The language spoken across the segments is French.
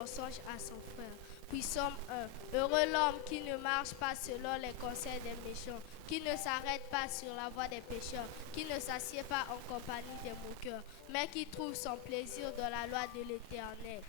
mensonge à son frère. Puis somme 1. Heureux l'homme qui ne marche pas selon les conseils des méchants, qui ne s'arrête pas sur la voie des pécheurs, qui ne s'assied pas en compagnie des moqueurs, mais qui trouve son plaisir dans la loi de l'Éternel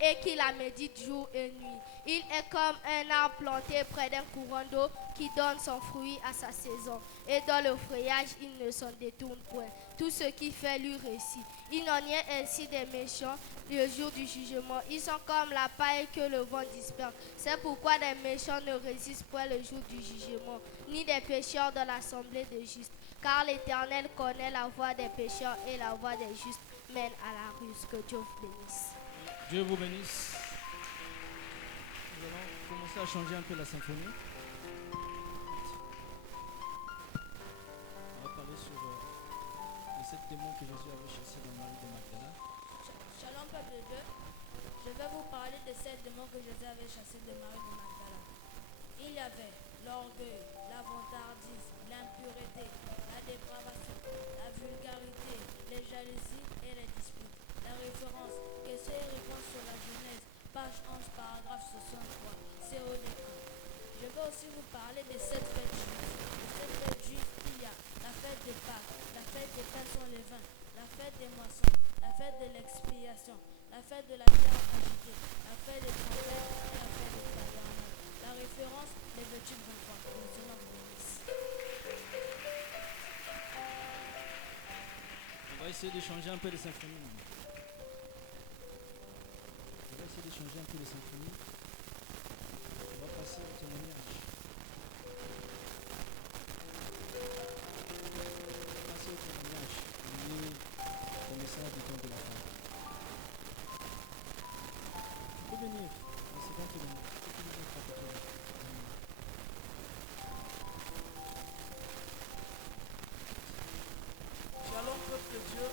et qui la médite jour et nuit. Il est comme un arbre planté près d'un courant d'eau qui donne son fruit à sa saison. Et dans le feuillage, il ne s'en détourne point. Tout ce qu'il fait lui réussit. Il n'en est ainsi des méchants le jour du jugement. Ils sont comme la paille que le vent disperse. C'est pourquoi des méchants ne résistent point le jour du jugement, ni des pécheurs dans l'assemblée des justes. Car l'Éternel connaît la voie des pécheurs et la voie des justes mène à la ruse. Que Dieu vous bénisse. Dieu vous bénisse. Nous allons commencer à changer un peu la symphonie. On va parler sur les 7 démons que Jésus avait chassés dans Marie de Magdala. Shalom peuple de Dieu, je vais vous parler de 7 démons que Jésus avait chassés de Marie de Magdala. Il y avait l'orgueil, la vantardise, l'impureté, la dépravation, la vulgarité, les jalousies et les disputes. La référence, question et réponse sur la Genèse, page 11, paragraphe 63, c'est au écran. Je vais aussi vous parler des 7 fêtes juives. Les 7 fêtes juives, il y a la fête des Pâques, la fête des pains sans levain, la fête des moissons, la fête de l'expiation, la fête de la terre agitée, la fête des trompettes et la fête des tabernacles. La référence, Lévitique 23. Que le Seigneur vous bénisse. On va essayer de changer un peu les symphonies. On va essayer de changer un peu les symphonies. On va passer au témoignage. Passer au témoignage. Lié au message du temps de la femme. Tu peux venir. C'est bon, tu peux venir. Tu peux venir rapporter. Shalom peuple de Dieu,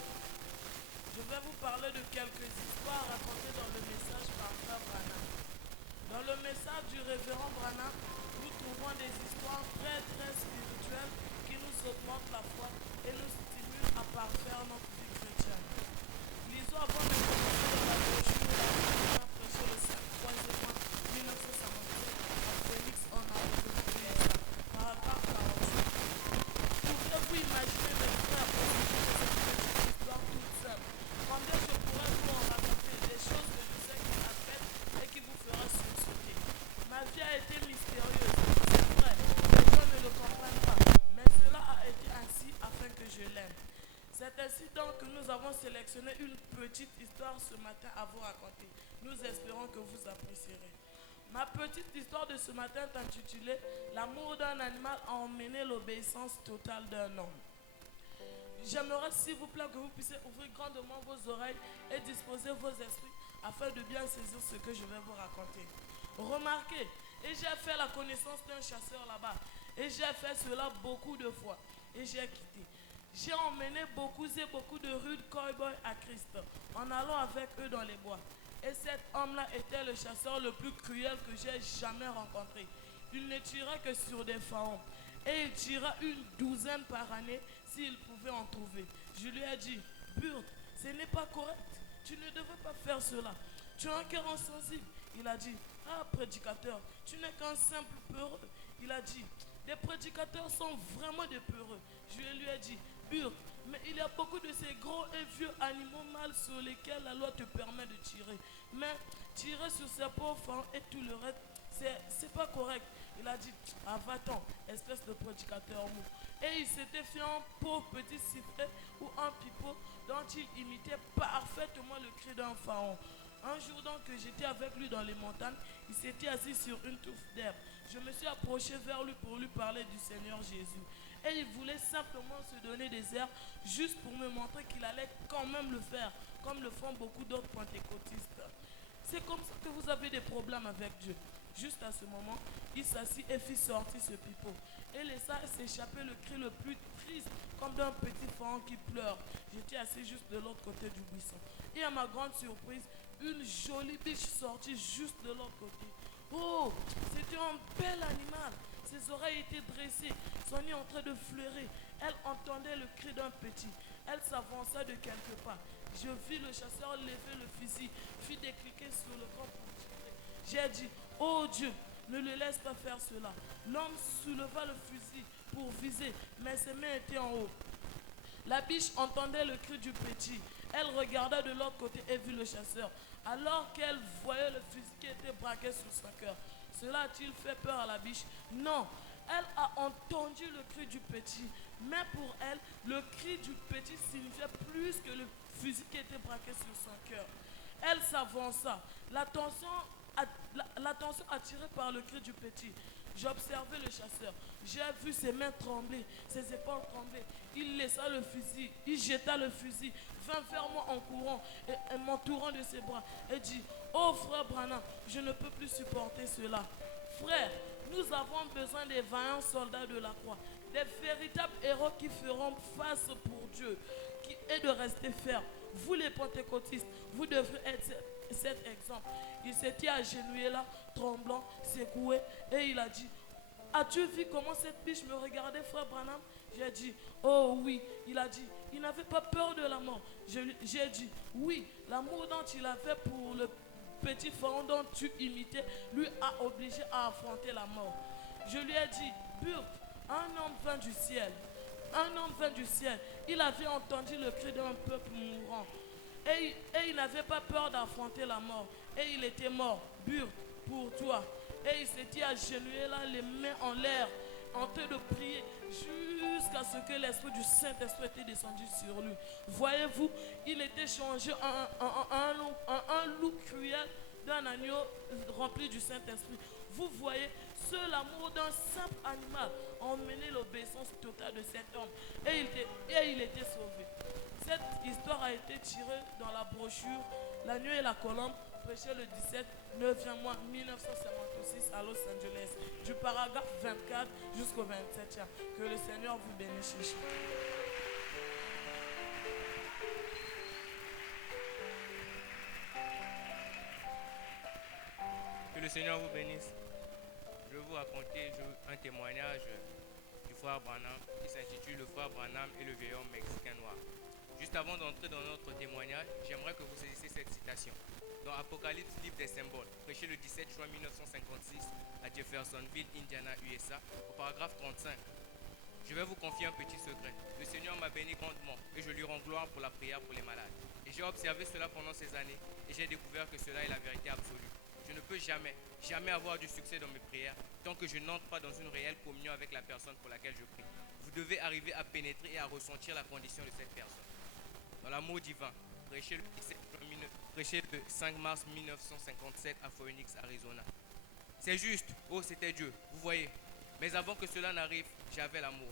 je vais vous parler de quelques histoires racontées dans le message par Frère Branham. Dans le message du révérend Branham, nous trouvons des histoires très très spirituelles qui nous augmentent la foi et nous stimulent à parfaire notre vie chrétienne. Lisons avant de commencer dans la brochure de la prêché le 5 mois 1957 à Félix en Arizona, paragraphe 48. Pouvez-vous imaginer mes frères cette petite histoire toute simple? Combien je pourrais vous en raconter des choses que je sais qu'il a faites et qui vous fera sursauter. Ma vie a été mystérieuse, c'est vrai, les gens ne le comprennent pas, mais cela a été ainsi afin que je l'aime. C'est ainsi donc que nous avons sélectionné une petite histoire ce matin à vous raconter. Nous espérons que vous apprécierez. Ma petite histoire de ce matin est intitulée « L'amour d'un animal a emmené l'obéissance totale d'un homme ». J'aimerais s'il vous plaît que vous puissiez ouvrir grandement vos oreilles et disposer vos esprits afin de bien saisir ce que je vais vous raconter. Remarquez, et j'ai fait la connaissance d'un chasseur là-bas, et j'ai fait cela beaucoup de fois, et j'ai quitté. J'ai emmené beaucoup et beaucoup de rudes cow-boys à Christ, en allant avec eux dans les bois. Et cet homme-là était le chasseur le plus cruel que j'ai jamais rencontré. Il ne tirait que sur des faons. Et il tira une douzaine par année s'il pouvait en trouver. Je lui ai dit, Burt, ce n'est pas correct. Tu ne devrais pas faire cela. Tu as un cœur insensible. Il a dit, ah prédicateur, tu n'es qu'un simple peureux. Il a dit, les prédicateurs sont vraiment des peureux. Je lui ai dit, Burt, mais il y a beaucoup de ces gros et vieux animaux mâles sur lesquels la loi te permet de tirer. Mais tirer sur ces pauvres femmes et tout le reste, c'est pas correct. Il a dit, ah va-t'en, espèce de prédicateur mou. Et il s'était fait un pauvre petit sifflet ou un pipeau dont il imitait parfaitement le cri d'un pharaon. Un jour donc que j'étais avec lui dans les montagnes, il s'était assis sur une touffe d'herbe. Je me suis approché vers lui pour lui parler du Seigneur Jésus. Et il voulait simplement se donner des airs juste pour me montrer qu'il allait quand même le faire, comme le font beaucoup d'autres pentecôtistes. C'est comme ça que vous avez des problèmes avec Dieu. Juste à ce moment, il s'assit et fit sortir ce pipeau. Et laissa s'échapper le cri le plus triste, comme d'un petit enfant qui pleure. J'étais assis juste de l'autre côté du buisson. Et à ma grande surprise, une jolie biche sortit juste de l'autre côté. Oh, c'était un bel animal. Ses oreilles étaient dressées, son nez en train de fleurer. Elle entendait le cri d'un petit. Elle s'avança de quelques pas. je vis le chasseur lever le fusil, puis décliquer sur le corps pour tirer. J'ai dit, oh Dieu, ne le laisse pas faire cela. L'homme souleva le fusil pour viser, mais ses mains étaient en haut. La biche entendait le cri du petit. Elle regarda de l'autre côté et vit le chasseur. Alors qu'elle voyait le fusil qui était braqué sur son cœur. Cela a-t-il fait peur à la biche? Non. Elle a entendu le cri du petit. Mais pour elle, le cri du petit signifiait plus que le fusil qui était braqué sur son cœur. Elle s'avança. L'attention attirée par le cri du petit. J'observais le chasseur. J'ai vu ses mains trembler, ses épaules trembler. Il laissa le fusil, il jeta le fusil, vint vers moi en courant et m'entourant de ses bras et dit, oh frère Branham, je ne peux plus supporter cela. Frère, nous avons besoin des vaillants soldats de la croix, des véritables héros qui feront face pour Dieu et de rester fermes. Vous les pentecôtistes, vous devrez être cet exemple. Il s'était agenouillé là, tremblant, secoué, et il a dit, as-tu vu comment cette biche me regardait, frère Branham? J'ai dit, oh oui. Il a dit, il n'avait pas peur de la mort. J'ai dit, oui, l'amour dont il avait pour le petit pharaon dont tu imitais, lui a obligé à affronter la mort. Je lui ai dit, Burk, un homme vint du ciel. Un homme vint du ciel. Il avait entendu le cri d'un peuple mourant. Et il n'avait pas peur d'affronter la mort. Et il était mort, Burk, pour toi. Et il s'était agenouillé là, les mains en l'air, en train de prier, jusqu'à ce que l'esprit du Saint-Esprit était descendu sur lui. Voyez-vous, il était changé en un loup cruel d'un agneau rempli du Saint-Esprit. Vous voyez, seul l'amour d'un simple animal a emmené l'obéissance totale de cet homme. Et il était sauvé. Cette histoire a été tirée dans la brochure L'agneau et la colombe, prêché le 17 9e mois 1956 à Los Angeles, du paragraphe 24 jusqu'au 27e. Que le Seigneur vous bénisse. Que le Seigneur vous bénisse. Je vais vous raconter un témoignage du frère Branham qui s'intitule Le frère Branham et le vieil homme mexicain noir. Juste avant d'entrer dans notre témoignage, j'aimerais que vous saisissiez cette citation. Dans Apocalypse, livre des symboles, prêché le 17 juin 1956 à Jeffersonville, Indiana, USA, au paragraphe 35. Je vais vous confier un petit secret. Le Seigneur m'a béni grandement et je lui rends gloire pour la prière pour les malades. Et j'ai observé cela pendant ces années et j'ai découvert que cela est la vérité absolue. Je ne peux jamais avoir du succès dans mes prières tant que je n'entre pas dans une réelle communion avec la personne pour laquelle je prie. Vous devez arriver à pénétrer et à ressentir la condition de cette personne. Dans l'amour divin, prêché le 5 mars 1957 à Phoenix, Arizona. C'est juste, oh c'était Dieu, vous voyez. Mais avant que cela n'arrive, j'avais l'amour.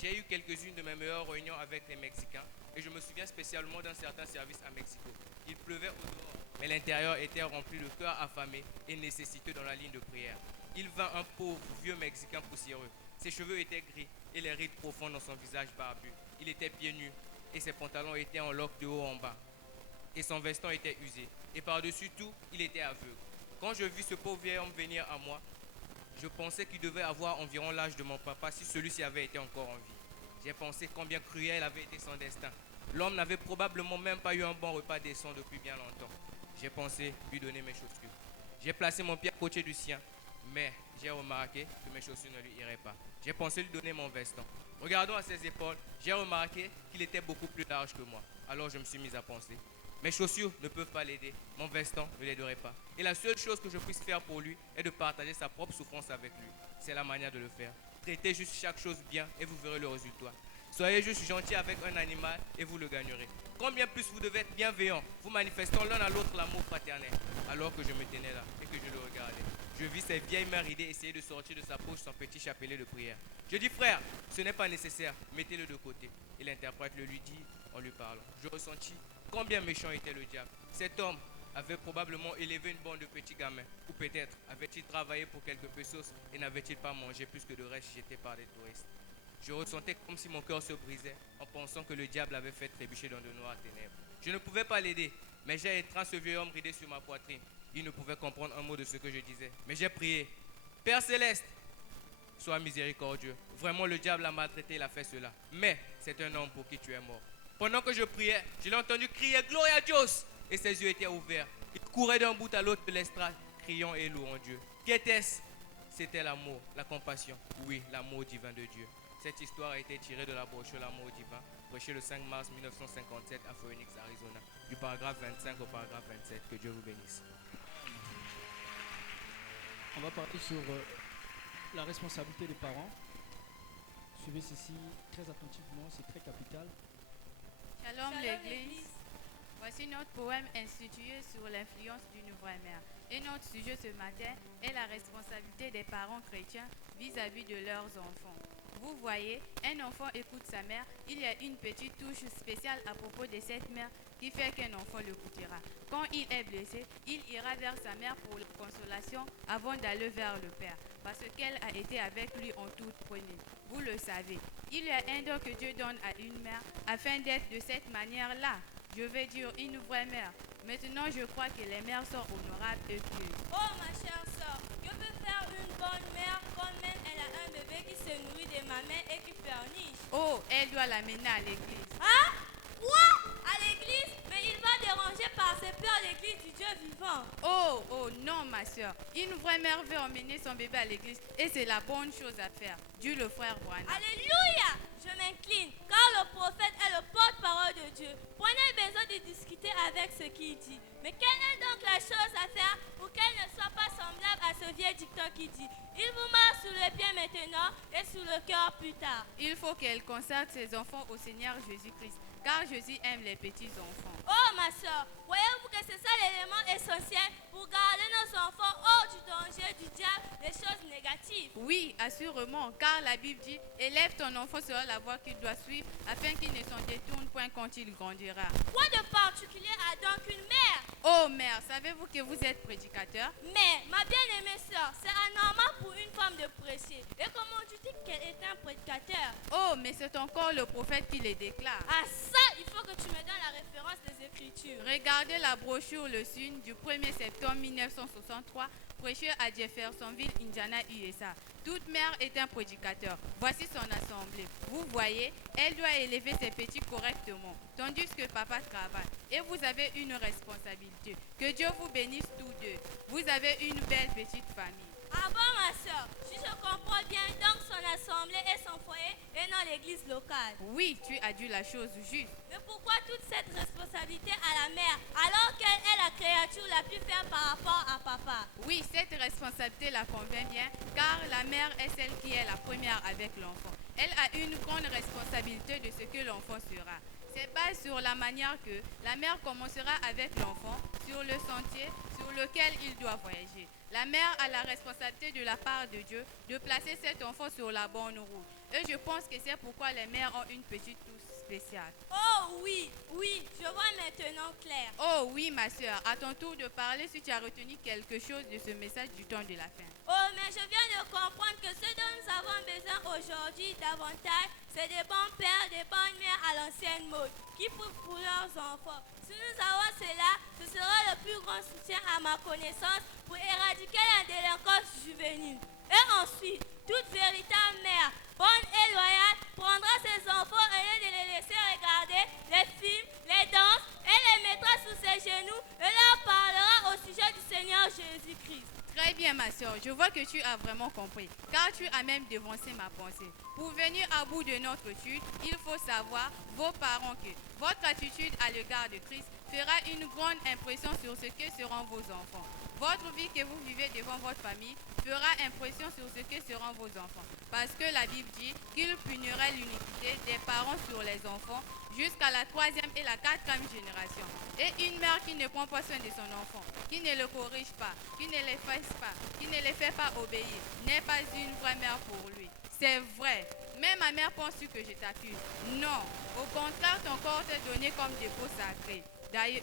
J'ai eu quelques-unes de mes meilleures réunions avec les Mexicains et je me souviens spécialement d'un certain service à Mexico. Il pleuvait au dehors, mais l'intérieur était rempli de cœurs affamés et nécessiteux dans la ligne de prière. Il vint un pauvre vieux Mexicain poussiéreux. Ses cheveux étaient gris et les rides profondes dans son visage barbu. Il était pieds nus et ses pantalons étaient en loques de haut en bas. Et son veston était usé. Et par-dessus tout, il était aveugle. Quand je vis ce pauvre vieil homme venir à moi, je pensais qu'il devait avoir environ l'âge de mon papa si celui-ci avait été encore en vie. J'ai pensé combien cruel avait été son destin. L'homme n'avait probablement même pas eu un bon repas décent depuis bien longtemps. J'ai pensé lui donner mes chaussures. J'ai placé mon pied à côté du sien, mais j'ai remarqué que mes chaussures ne lui iraient pas. J'ai pensé lui donner mon veston. Regardant à ses épaules, j'ai remarqué qu'il était beaucoup plus large que moi. Alors je me suis mis à penser. Mes chaussures ne peuvent pas l'aider, mon veston ne l'aiderait pas. Et la seule chose que je puisse faire pour lui est de partager sa propre souffrance avec lui. C'est la manière de le faire. Traitez juste chaque chose bien et vous verrez le résultat. Soyez juste gentil avec un animal et vous le gagnerez. Combien plus vous devez être bienveillant, vous manifestant l'un à l'autre l'amour fraternel. Alors que je me tenais là et que je le regardais, je vis ses vieilles mains ridées essayer de sortir de sa poche son petit chapelet de prière. Je dis frère, ce n'est pas nécessaire, mettez-le de côté. Et l'interprète le lui dit en lui parlant. Je ressentis combien méchant était le diable. Cet homme avait probablement élevé une bande de petits gamins. Ou peut-être avait-il travaillé pour quelques pesos et n'avait-il pas mangé plus que de reste jeté par des touristes. Je ressentais comme si mon cœur se brisait en pensant que le diable avait fait trébucher dans de noires ténèbres. Je ne pouvais pas l'aider, mais j'ai étreint ce vieux homme ridé sur ma poitrine. Il ne pouvait comprendre un mot de ce que je disais. Mais j'ai prié. Père Céleste, sois miséricordieux. Vraiment, le diable a maltraité, il a fait cela. Mais c'est un homme pour qui tu es mort. Pendant que je priais, je l'ai entendu crier « Gloria a Dios !» et ses yeux étaient ouverts. Il courait d'un bout à l'autre de l'estrade, criant et louant Dieu. Qu'était-ce? C'était l'amour, la compassion. Oui, l'amour divin de Dieu. Cette histoire a été tirée de la brochure L'amour divin, prêchée le 5 mars 1957 à Phoenix, Arizona, du paragraphe 25 au paragraphe 27. Que Dieu vous bénisse. On va parler sur la responsabilité des parents. Suivez ceci très attentivement, c'est très capital. Shalom l'Église. Voici notre poème institué sur l'influence d'une vraie mère. Et notre sujet ce matin est la responsabilité des parents chrétiens vis-à-vis de leurs enfants. Vous voyez, un enfant écoute sa mère, il y a une petite touche spéciale à propos de cette mère qui fait qu'un enfant l'écoutera. Quand il est blessé, il ira vers sa mère pour la consolation avant d'aller vers le Père, parce qu'elle a été avec lui en toute prenue. Vous le savez, il y a un don que Dieu donne à une mère afin d'être de cette manière-là. Je vais dire une vraie mère. Maintenant, je crois que les mères sont honorables et pieuses. Oh ma chère soeur, que peut faire une bonne mère quand même elle a un bébé qui se nourrit de ma main et qui pleurniche? Oh, elle doit l'amener à l'église. Hein? Quoi? À l'église? Mais il va déranger par ses pleurs l'église du Dieu vivant. Oh, non, ma soeur. Une vraie mère veut emmener son bébé à l'église et c'est la bonne chose à faire. Dieu le frère Branham. Alléluia! Je m'incline, car le prophète est le porte-parole de Dieu. Prenez besoin de discuter avec ce qu'il dit. Mais quelle est donc la chose à faire pour qu'elle ne soit pas semblable à ce vieux dicton qui dit « Il vous marche sur les pieds maintenant et sur le cœur plus tard ». Il faut qu'elle consacre ses enfants au Seigneur Jésus-Christ, car Jésus aime les petits enfants. Oh ma soeur, voyez-vous que c'est ça l'élément essentiel pour garder nos enfants hors du danger du diable, des choses négatives? Oui, assurément, car la Bible dit « Élève ton enfant sur la voie qu'il doit suivre, afin qu'il ne s'en détourne point quand il grandira. » Quoi de particulier a donc une mère? Oh mère, savez-vous que vous êtes prédicateur? Mais, ma bien-aimée soeur, c'est anormal pour une femme de prêcher. Et comment tu dis qu'elle est un prédicateur? Oh, mais c'est encore le prophète qui les déclare. Ah ça, il faut que tu me donnes la référence des Écritures. Regardez la brochure Le Sun du 1er septembre 1963, prêchée à Jeffersonville, Indiana, USA. Toute mère est un prédicateur. Voici son assemblée. Vous voyez, elle doit élever ses petits correctement, tandis que papa travaille. Et vous avez une responsabilité. Que Dieu vous bénisse tous deux. Vous avez une belle petite famille. Ah bon, ma soeur, si je comprends bien, donc son assemblée et son foyer est dans l'église locale. Oui, tu as dit la chose juste. Mais pourquoi toute cette responsabilité à la mère alors qu'elle est la créature la plus faible par rapport à papa? Oui, cette responsabilité la convient bien, car la mère est celle qui est la première avec l'enfant. Elle a une grande responsabilité de ce que l'enfant sera. C'est basé sur la manière que la mère commencera avec l'enfant sur le sentier sur lequel il doit voyager. La mère a la responsabilité de la part de Dieu de placer cet enfant sur la bonne route. Et je pense que c'est pourquoi les mères ont une petite touche spéciale. Oh oui, je vois maintenant clair. Oh oui, ma soeur, à ton tour de parler si tu as retenu quelque chose de ce message du temps de la fin. Oh, mais je viens de comprendre que ce dont nous avons besoin aujourd'hui davantage, c'est des bons pères, des bonnes mères à l'ancienne mode, qui prient pour leurs enfants. Si nous avons cela, ce sera le plus grand soutien à ma connaissance pour éradiquer la délinquance juvénile. Et ensuite, toute véritable mère, bonne et loyale, prendra ses enfants au lieu de les laisser regarder les films, les danses, et les mettra sous ses genoux et leur parlera au sujet du Seigneur Jésus-Christ. Très bien, ma soeur, je vois que tu as vraiment compris, car tu as même devancé ma pensée. Pour venir à bout de notre étude, il faut savoir, vos parents, que votre attitude à l'égard de Christ fera une grande impression sur ce que seront vos enfants. Votre vie que vous vivez devant votre famille fera impression sur ce que seront vos enfants. Parce que la Bible dit qu'il punirait l'iniquité des parents sur les enfants jusqu'à la 3e et la 4e génération. Et une mère qui ne prend pas soin de son enfant, qui ne le corrige pas, qui ne le fasse pas, qui ne le fait pas obéir, n'est pas une vraie mère pour lui. C'est vrai. Même ma mère pense que je t'accuse. Non. Au contraire, ton corps t'est donné comme dépôt sacré. D'ailleurs,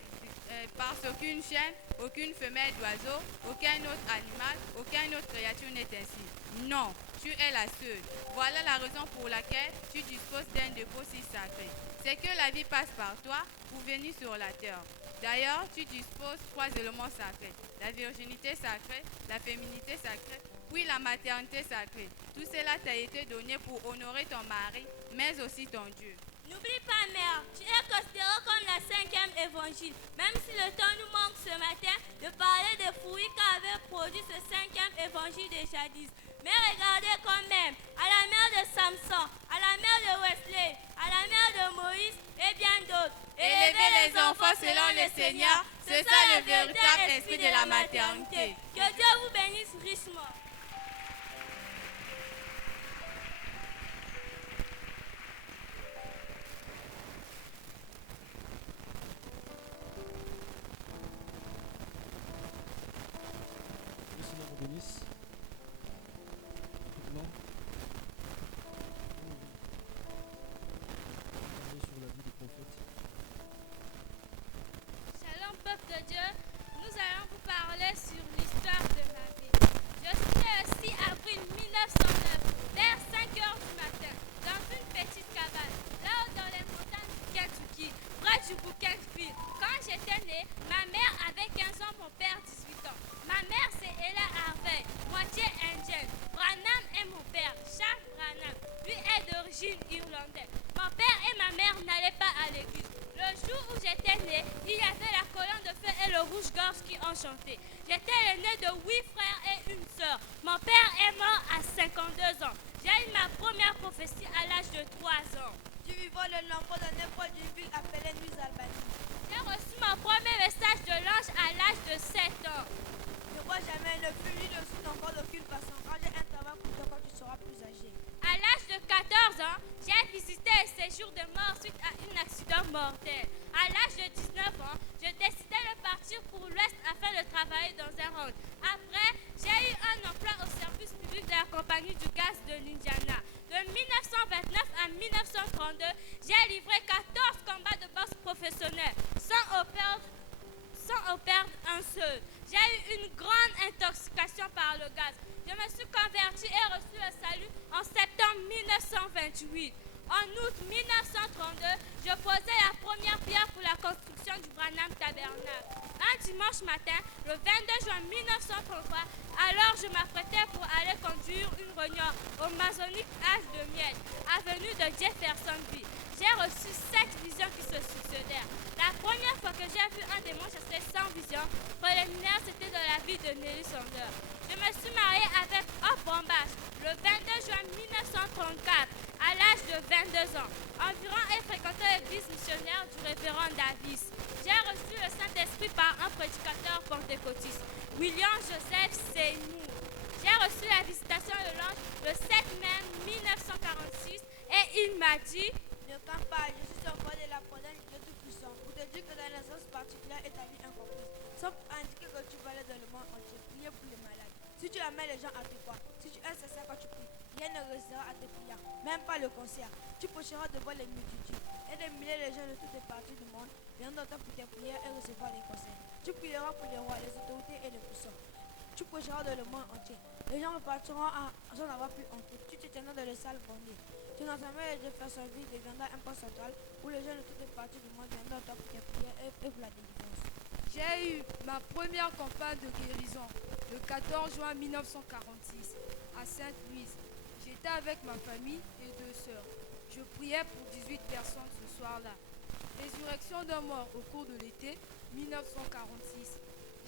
parce qu'aucune chienne, aucune femelle d'oiseau, aucun autre animal, aucune autre créature n'est ainsi. Non, tu es la seule. Voilà la raison pour laquelle tu disposes d'un dépôt si sacré. C'est que la vie passe par toi pour venir sur la terre. D'ailleurs, tu disposes 3 éléments sacrés. La virginité sacrée, la féminité sacrée, puis la maternité sacrée. Tout cela t'a été donné pour honorer ton mari, mais aussi ton Dieu. N'oublie pas, mère, tu es considérée comme la 5e évangile. Même si le temps nous manque ce matin de parler des fruits qu'avait produit ce 5e évangile de jadis. Mais regardez quand même à la mère de Samson, à la mère de Wesley, à la mère de Moïse et bien d'autres. Élevez les enfants selon le Seigneur, c'est ça le véritable esprit de la maternité. Que Dieu vous bénisse richement. Le Seigneur vous bénisse. Rapidement. On va parler sur la vie des prophètes. Shalom peuple de Dieu, nous allons vous parler sur l'histoire de ma vie. Je suis né le 6 avril 1909, vers 5 heures du matin, dans une petite cabane, là-haut dans les montagnes du Kentucky, près du Bougainville. Quand j'étais né, ma mère avait 15 ans, mon père 18 ans. Ma mère c'est Ella Harvey, moitié indienne. Branham est mon père, Charles Branham. Lui est d'origine irlandaise. Mon père et ma mère n'allaient pas à l'église. Le jour où j'étais né, il y avait la colonne de feu et le rouge-gorge qui ont chanté. J'étais l'aîné de 8 frères et une sœur. Mon père est mort à 52 ans. J'ai eu ma première prophétie à l'âge de 3 ans. Tu vivras le nombre de n'importe d'une ville appelée New Albany. J'ai reçu mon premier message de l'ange à l'âge de 7 ans. Ne vois jamais le flux ni le son encore d'aucune façon. Quand j'ai un travail pour toi quand tu seras plus âgé. À l'âge de 14 ans, j'ai visité un séjour de mort suite à un accident mortel. À l'âge de 19 ans, je décidai de partir pour l'Ouest afin de travailler dans un ranch. Après, j'ai eu un emploi au service public de la compagnie du gaz de l'Indiana. De 1929 à 1932, j'ai livré 14 combats de boxe professionnels sans en perdre un seul. J'ai eu une grande intoxication par le gaz. Je me suis converti et reçu le salut en septembre 1928. En août 1932, je posais la première pierre pour la construction du Branham Tabernacle. Un dimanche matin, le 22 juin 1933, alors je m'apprêtais pour aller conduire une réunion au Masonic Âge de Miel, avenue de Jeffersonville. J'ai reçu 7 visions qui se succédèrent. La première fois que j'ai vu un démon chasser sans vision préliminaire, c'était dans la vie de Nelly Sanders. Je me suis mariée avec Hop Bombach le 22 juin 1934, à l'âge de 22 ans. Environ, elle fréquentait l'église missionnaire du révérend Davis. J'ai reçu le Saint-Esprit par un prédicateur pentecôtiste, William Joseph Seymour. J'ai reçu la visitation de l'ange le 7 mai 1946 et il m'a dit: Ne crains pas, je suis encore de la prochaine de Dieu Tout-Puissant. Pour te dire que dans les sens particuliers et ta vie incomprise, sauf indiquer que tu vas aller dans le monde entier, prier pour les malades. Si tu amènes les gens à te croire, si tu es sincère quand tu pries, rien ne restera à tes prières, même pas le concert. Tu prêcheras devant les multitudes et des milliers de gens de toutes les parties du monde viendront pour tes prières et recevoir les conseils. Tu prieras pour les rois, les autorités et les puissants. Tu prêcheras dans le monde entier. Les gens repartiront sans avoir plus honte. Tu te tiendras dans les salles bondées. Tu n'entendras de Jeffersonville deviendra un point central où les gens de toutes les parties du monde viendront pour tes prières et pour la délivrance. J'ai eu ma première campagne de guérison le 14 juin 1946 à Sainte-Louise. J'étais avec ma famille et 2 sœurs. Je priais pour 18 personnes ce soir-là. Résurrection d'un mort au cours de l'été 1946.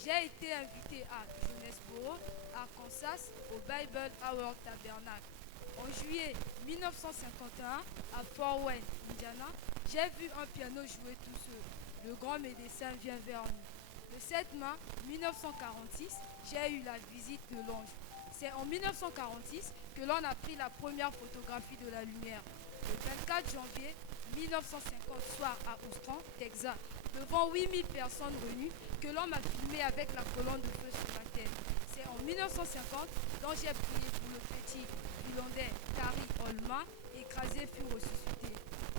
J'ai été invité à Jonesboro, Arkansas, au Bible Hour Tabernacle. En juillet 1951, à Fort Wayne, Indiana, j'ai vu un piano jouer tout seul. Le grand médecin vient vers nous. Le 7 mai 1946, j'ai eu la visite de l'ange. C'est en 1946 que l'on a pris la première photographie de la lumière. Le 24 janvier 1950, soir à Houston, Texas, devant 8000 personnes venues, que l'on m'a filmé avec la colonne de feu sur la tête. C'est en 1950 dont j'ai prié pour le petit Irlandais Gary Oldman, écrasé fut ressuscité.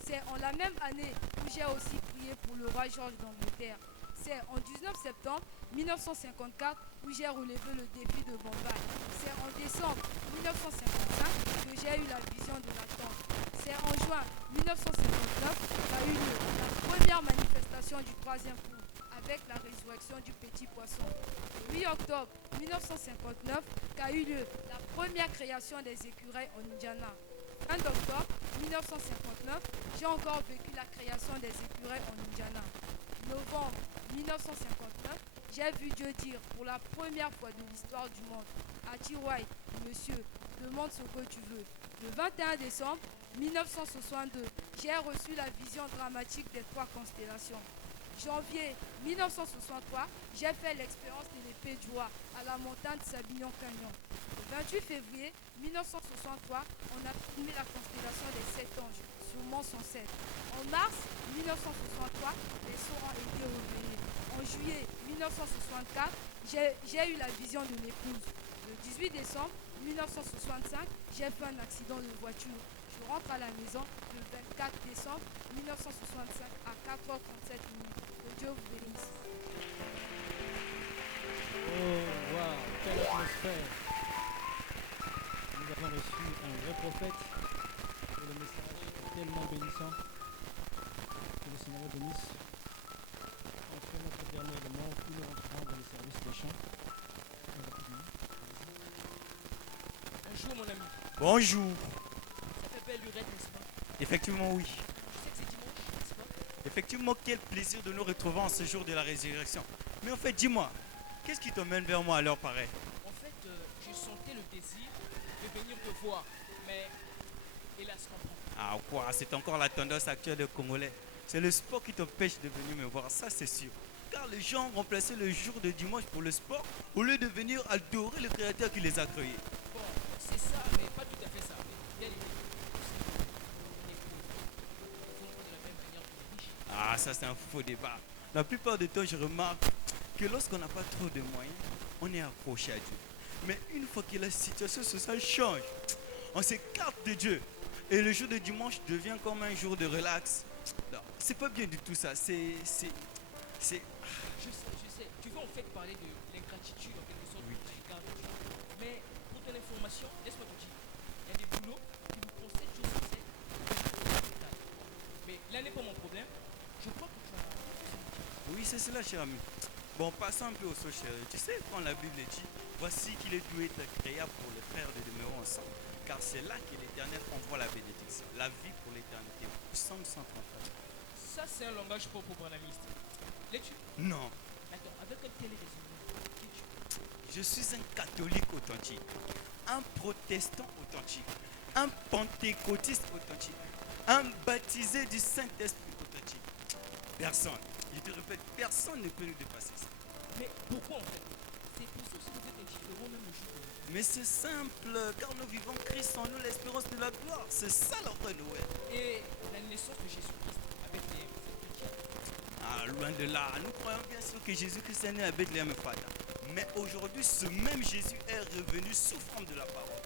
C'est en la même année où j'ai aussi prié pour le roi George d'Angleterre. C'est en 19 septembre 1954 où j'ai relevé le défi de Bombay. C'est en décembre 1955 que j'ai eu la vision de la tente. C'est en juin 1959 qu'a eu lieu la première manifestation du 3e coup avec la résurrection du petit poisson. Le 8 octobre 1959 qu'a eu lieu la première création des écureuils en Indiana. Fin d'octobre 1959, j'ai encore vécu la création des écureuils en Indiana. Novembre 1959, j'ai vu Dieu dire pour la première fois de l'histoire du monde à T. White, monsieur, demande ce que tu veux. Le 21 décembre 1962, j'ai reçu la vision dramatique des 3 constellations. Janvier 1963, j'ai fait l'expérience de l'épée du roi à la montagne Sabignon Canyon. Le 28 février 1963, on a filmé la constellation des 7 anges sur Mont 107. En mars 1963, les sauts ont été réveillés. En juillet 1964, j'ai eu la vision de l'épouse. Le 18 décembre 1965, j'ai fait un accident de voiture. Je rentre à la maison le 24 décembre 1965 à 4h37. Que Dieu vous bénisse. Oh, waouh, quelle atmosphère. Nous avons reçu un vrai prophète. Et le message est tellement bénissant. Que le Seigneur le bénisse. On fait notre dernier élément, puis nous rentrons dans le service des chants. Rapidement. Bonjour mon ami. Bonjour. Ça fait belle lurette, n'est-ce pas? Effectivement, oui. Je sais que c'est dimanche, n'est-ce pas? Effectivement, quel plaisir de nous retrouver en ce jour de la résurrection. Mais en fait, dis-moi, qu'est-ce qui t'emmène vers moi à l'heure pareille? En fait, je sentais le désir de venir te voir, mais hélas, comprends. Ah quoi, c'est encore la tendance actuelle des Congolais. C'est le sport qui t'empêche de venir me voir, ça c'est sûr. Car les gens ont remplacé le jour de dimanche pour le sport au lieu de venir adorer le Créateur qui les a créés. Bon, c'est ça, mais pas tout à fait ça. Mais bien évidemment, les pauvres font de la même manière que les riches. Ah, ça c'est un faux débat. La plupart du temps, je remarque que lorsqu'on n'a pas trop de moyens, on est accroché à Dieu. Mais une fois que la situation sociale change, on s'écarte de Dieu. Et le jour de dimanche devient comme un jour de relax. Non, c'est pas bien du tout ça. C'est. Je sais. Tu veux en fait parler de l'ingratitude en quelque sorte Oui. à l'égard de Dieu. Mais pour ton information, laisse-moi te dire, il y a des boulots qui nous concèdent chose sur cette. Mais là n'est pas mon problème. Je crois que tu as. Oui, c'est cela, cher ami. Bon, passons un peu au saut, chéri. Tu sais, quand la Bible dit, voici qu'il est doué de créa pour le frère de demeurer ensemble. Car c'est là que l'Éternel envoie la bénédiction, la vie pour l'éternité. Psaume 133. Ça, c'est un langage propre pour branamiste. L'es-tu? Non, Attends, avec quel télé des je suis un catholique authentique, un protestant authentique, un pentecôtiste authentique, un baptisé du Saint-Esprit authentique. Personne, je te répète, personne ne peut nous dépasser ça. Mais pourquoi en fait? C'est pour ça que vous êtes indifférent même au jour de Noël. Mais c'est simple, car nous vivons Christ en nous, l'espérance de la gloire. C'est ça le vrai Noël. Et la naissance de Jésus-Christ à Bethléem, vous êtes chrétien? Ah, loin de là, nous croyons bien sûr que Jésus-Christ est né à Bethléem Ephrata. Mais aujourd'hui, ce même Jésus est revenu sous forme de la parole.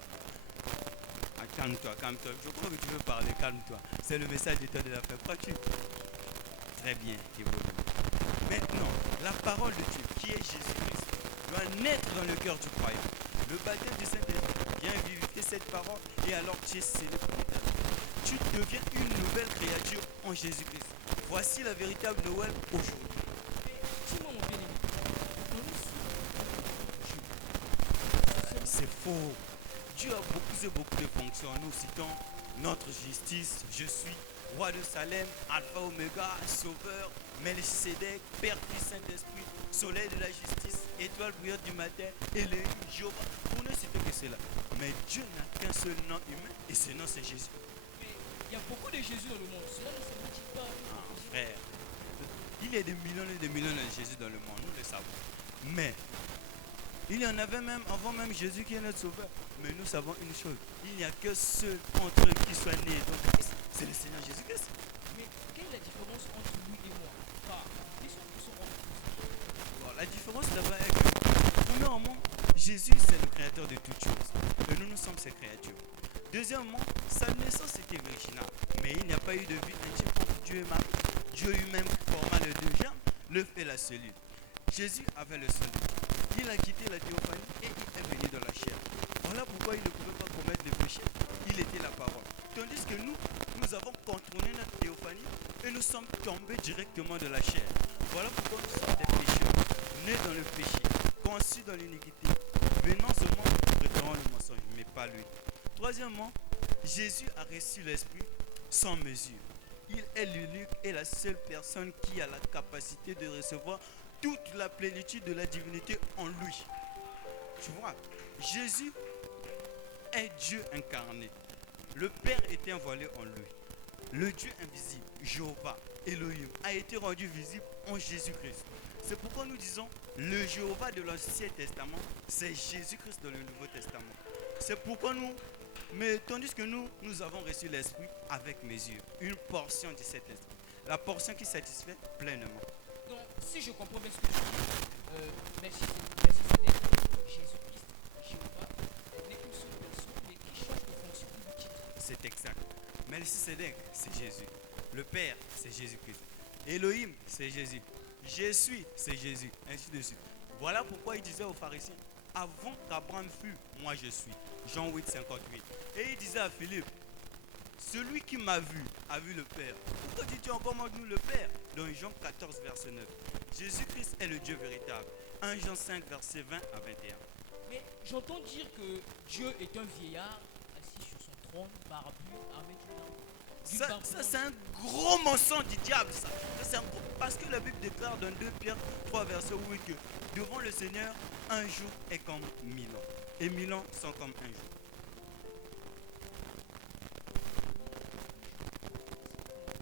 Ah, calme-toi, calme-toi. Je crois que tu veux parler, calme-toi. C'est le message de toi de la paix. Crois-tu? Très bien, évolue. Maintenant, la parole de Dieu, qui est Jésus-Christ, doit naître dans le cœur du croyant. Le baptême du Saint-Esprit vient vivifier cette parole et alors tu es scellé pour l'éternité. Tu deviens une nouvelle créature en Jésus-Christ. Voici la véritable Noël aujourd'hui. Mais dis-moi mon bien-aimé, dans le C'est faux. Dieu a beaucoup de fonctions. Nous citons notre justice, je suis roi de Salem, Alpha Omega, Sauveur, Melchizedek, Père du Saint-Esprit, Soleil de la justice, étoile brillante du matin, Éléu, Jéhovah. Pour ne citer que cela. Mais Dieu n'a qu'un seul nom humain et ce nom c'est Jésus. Mais il y a beaucoup de Jésus dans le monde. Cela ne se dit pas. Ah, frère, il y a des millions et des millions de Jésus dans le monde, nous le savons. Mais il y en avait même avant même Jésus qui est notre sauveur. Mais nous savons une chose, il n'y a que seul entre eux qui soit né dans Christ, c'est le Seigneur Jésus-Christ. Mais quelle est la différence entre lui et moi? Car ils sont tous en Bon, la différence là-bas est que, premièrement, Jésus c'est le créateur de toutes choses. Et nous sommes ses créatures. Deuxièmement, sa naissance était virginale. Mais il n'y a pas eu de vie intime entre Dieu et Marie. Dieu lui-même forma les deux germes, le fait la cellule. Jésus avait le seul. Il a quitté la théophanie et il est venu dans la chair. Voilà pourquoi il ne pouvait pas commettre le péché. Il était la parole. Tandis que nous avons contourné notre théophanie et nous sommes tombés directement de la chair. Voilà pourquoi nous sommes des pécheurs, nés dans le péché, conçus dans l'iniquité, venant seulement préférant le mensonge, mais pas lui. Troisièmement, Jésus a reçu l'Esprit sans mesure. Il est l'unique et la seule personne qui a la capacité de recevoir toute la plénitude de la divinité en lui. Tu vois, Jésus est Dieu incarné. Le Père était envoilé en lui. Le Dieu invisible, Jéhovah, Elohim, a été rendu visible en Jésus-Christ. C'est pourquoi nous disons le Jéhovah de l'Ancien Testament, c'est Jésus-Christ dans le Nouveau Testament. C'est pourquoi mais tandis que nous avons reçu l'Esprit avec mesure, une portion de cet Esprit, la portion qui satisfait pleinement. Donc, si je comprends bien ce que tu dis, Melchizedek, Jésus-Christ, Jéhovah, n'est qu'une seule personne, mais qui change de fonction ou de titre. C'est exact. Melchizedek, c'est Jésus. Le Père, c'est Jésus-Christ. Elohim, c'est Jésus. Je suis, c'est Jésus. Ainsi de suite. Voilà pourquoi il disait aux pharisiens, avant qu'Abraham fût, moi je suis. Jean 8, 58. Et il disait à Philippe, celui qui m'a vu a vu le Père. Pourquoi dis-tu encore montre-nous le Père? Dans Jean 14, verset 9. Jésus-Christ est le Dieu véritable. 1 Jean 5, verset 20 à 21. Mais j'entends dire que Dieu est un vieillard assis sur son trône, barbu, armé d'une arme. Ça c'est un gros mensonge du diable, ça. Parce que la Bible déclare dans 2 Pierre 3, verset 8 que devant le Seigneur, un jour est comme 1000 ans. Et 1000 ans sont comme un jour.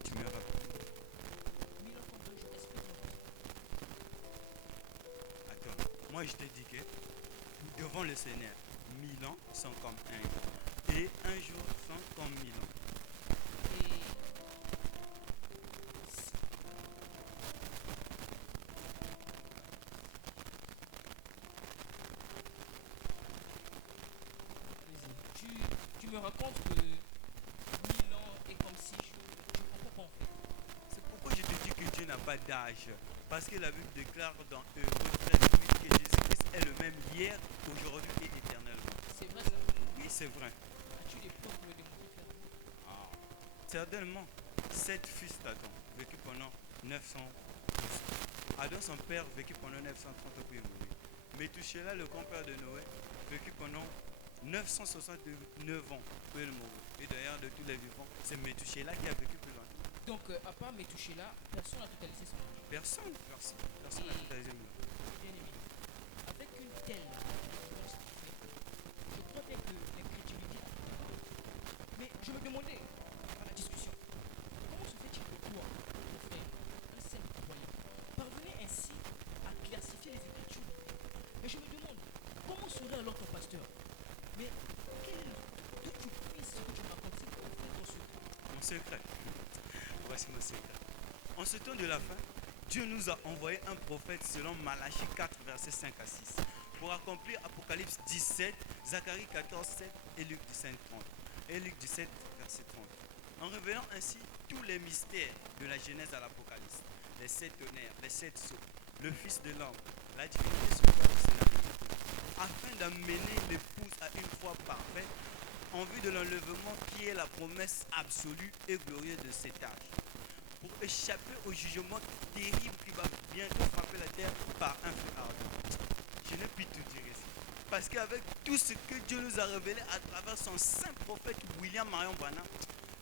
Tu me rappelles? 1000 ans comme un jour, explique-moi. Attends, moi je t'ai dit que devant le Seigneur, 1000 ans sont comme un jour. Et un jour sont comme 1000 ans. Tu me racontes que 1000 ans est comme 6 jours. Je comprends pas en fait. C'est pourquoi je te dis que Dieu n'a pas d'âge. Parce que la Bible déclare dans Hébreux 13 que Jésus-Christ est le même hier, aujourd'hui et éternellement. C'est vrai ça? Oui, c'est vrai. As-tu des preuves pour le démontrer, frère? Certainement. 7 fils d'Adam, vécu pendant 900 ans. Adam, son père, vécu pendant 930 ans puis mourir. Métouchéla, le grand-père de Noé, vécu pendant 969 ans puis mourir. Et d'ailleurs, de tous les vivants, c'est Métouchéla qui a vécu plus longtemps. Donc, à part Métouchéla, personne n'a totalisé son âge. Personne n'a totalisé mon âge. Bien aimé, avec une telle réponse, je crois bien que l'incrédulité. Mais je me demandais, dans la discussion, comment se fait-il que toi, mon frère, un simple croyant, parvenez ainsi à classifier les Écritures? Mais je me demande, comment serait alors ton pasteur? Mais d'où tu puisses ce que tu racontes? C'est quoi ton secret? Mon secret. Voici mon secret. En ce temps de la fin, Dieu nous a envoyé un prophète selon Malachie 4, versets 5 à 6, pour accomplir Apocalypse 17, Zacharie 14, 7 et Luc 17, 30. Et Luc 17, verset 30. En révélant ainsi tous les mystères de la Genèse à l'Apocalypse, les 7 tonnerres, les 7 sceaux, le Fils de l'homme, la divinité suprême de la vérité, afin d'amener l'épouse à une foi parfaite, en vue de l'enlèvement qui est la promesse absolue et glorieuse de cet âge, pour échapper au jugement terrible qui va bientôt frapper la terre par un feu ardent. Je n'ai pu tout dire ici. Parce qu'avec tout ce que Dieu nous a révélé à travers son saint prophète William Marion Branham,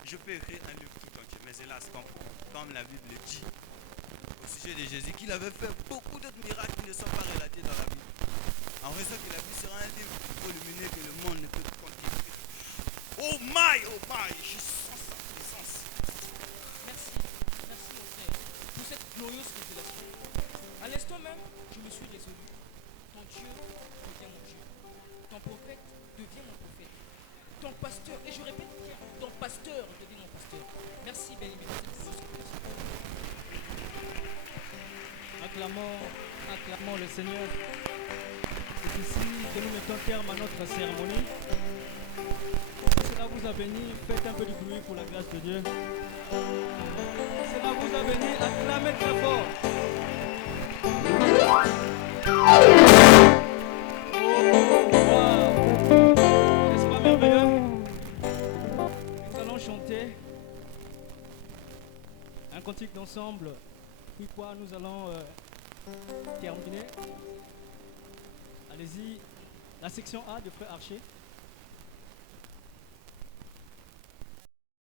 je peux écrire un livre tout entier. Mais hélas, comme la Bible le dit au sujet de Jésus, qu'il avait fait beaucoup d'autres miracles qui ne sont pas relatés dans la Bible. En raison que la Bible sera un livre volumineux que le monde ne peut contenir. Oh my, je sens sa présence. Merci mon frère, pour cette glorieuse révélation. À l'instant même, je me suis résolu. Ton Dieu devient mon Dieu. Ton prophète devient mon prophète. Ton pasteur, et je répète bien, ton pasteur devient mon pasteur. Merci, bien-aimé, pour cette glorieuse révélation. Acclamons le Seigneur. C'est ici que nous mettons terme à notre cérémonie. Si cela vous a béni, faites un peu de bruit pour la grâce de Dieu. Si cela vous a béni, acclamez très fort. Wow. N'est-ce pas merveilleux? Nous allons chanter un cantique d'ensemble, puis quoi nous allons terminer. Allez-y, la section A de Frère Archer.